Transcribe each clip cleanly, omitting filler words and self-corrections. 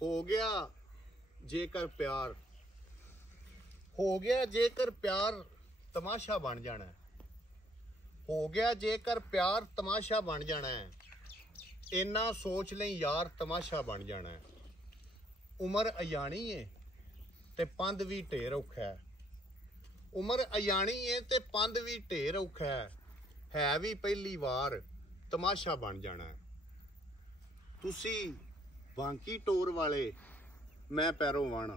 हो गया जेकर प्यार, हो गया जेकर प्यार तमाशा बन जाना है, हो गया जेकर प्यार तमाशा बन जाना है, इन्ना सोच लें यार तमाशा बन जाना है। उम्र अयानी है ते पंध भी ढेर औखा है, उम्र अयानी है ते पंध भी ढेर औखा है भी पहली वार तमाशा बन जाना है। तुसी बांकी टोर वाले मैं पैरों वाणा,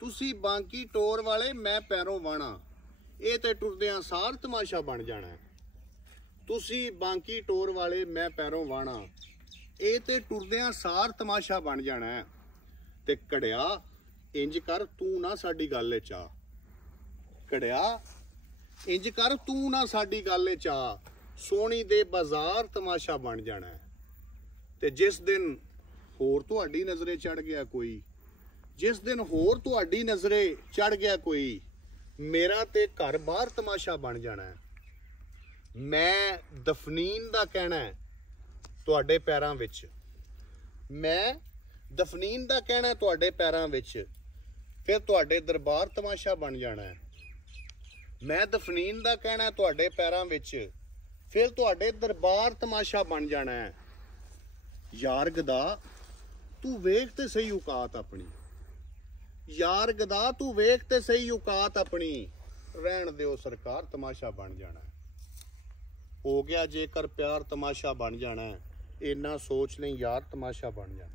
तुसी बांकी टोर वाले मैं पैरों वाणा, ये ते टुरदियां सार तमाशा बन जाना है। तुसी बांकी टोर वाले मैं पैरों वाणा, ये ते टुरदियां सार तमाशा बन जाना है। ते घड़िया इंज कर तू ना साडी गल च आ, घड़िया इंज कर तू ना साडी गल च आ, सोनी दे बाजार तमाशा बन जाना है। ते जिस दिन होर तुहाडी नज़रे चढ़ गया कोई, जिस दिन होर तुहाडी नज़रे चढ़ गया कोई, मेरा ते घर बाहर तमाशा बन जाना है। मैं दफनीन दा कहना है तुहाडे पैरां विच, मैं दफनीन दा कहना है तुहाडे पैरां विच, फिर तुहाडे दरबार तमाशा बन जाना है। मैं दफनीन दा कहना है तुहाडे पैरां विच, फिर तुहाडे दरबार तमाशा बन जाना है। यार गदा तू वेख ते सही औकात अपनी, यार गदा तू वेख ते सही औकात अपनी, रहन दिओ सरकार तमाशा बन जाना है। हो गया जेकर प्यार तमाशा बन जाना है, इन्ना सोच लें यार तमाशा बन जाना।